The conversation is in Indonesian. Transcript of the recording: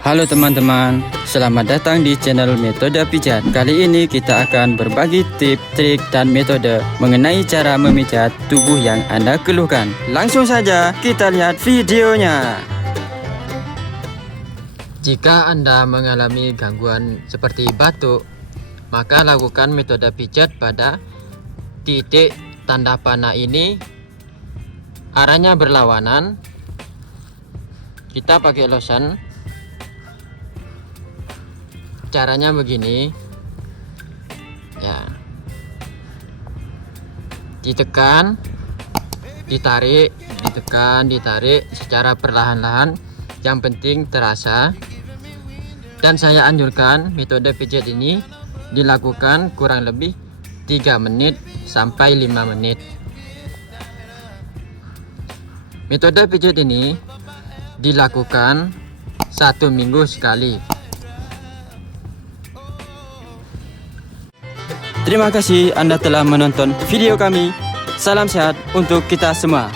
Halo teman-teman, selamat datang di channel Metode Pijat. Kali ini kita akan berbagi tip, trik, dan metode mengenai cara memijat tubuh yang Anda keluhkan. Langsung saja kita lihat videonya. Jika Anda mengalami gangguan seperti batuk, maka lakukan metode pijat pada titik tanda panah ini. Arahnya berlawanan. Kita pakai lotion. Caranya begini ya, ditekan, ditarik, ditekan, ditarik secara perlahan-lahan, yang penting terasa. Dan saya anjurkan metode pijat ini dilakukan kurang lebih 3 menit sampai 5 menit. Metode pijat ini dilakukan 1 minggu sekali. Terima kasih Anda telah menonton video kami. Salam sehat untuk kita semua.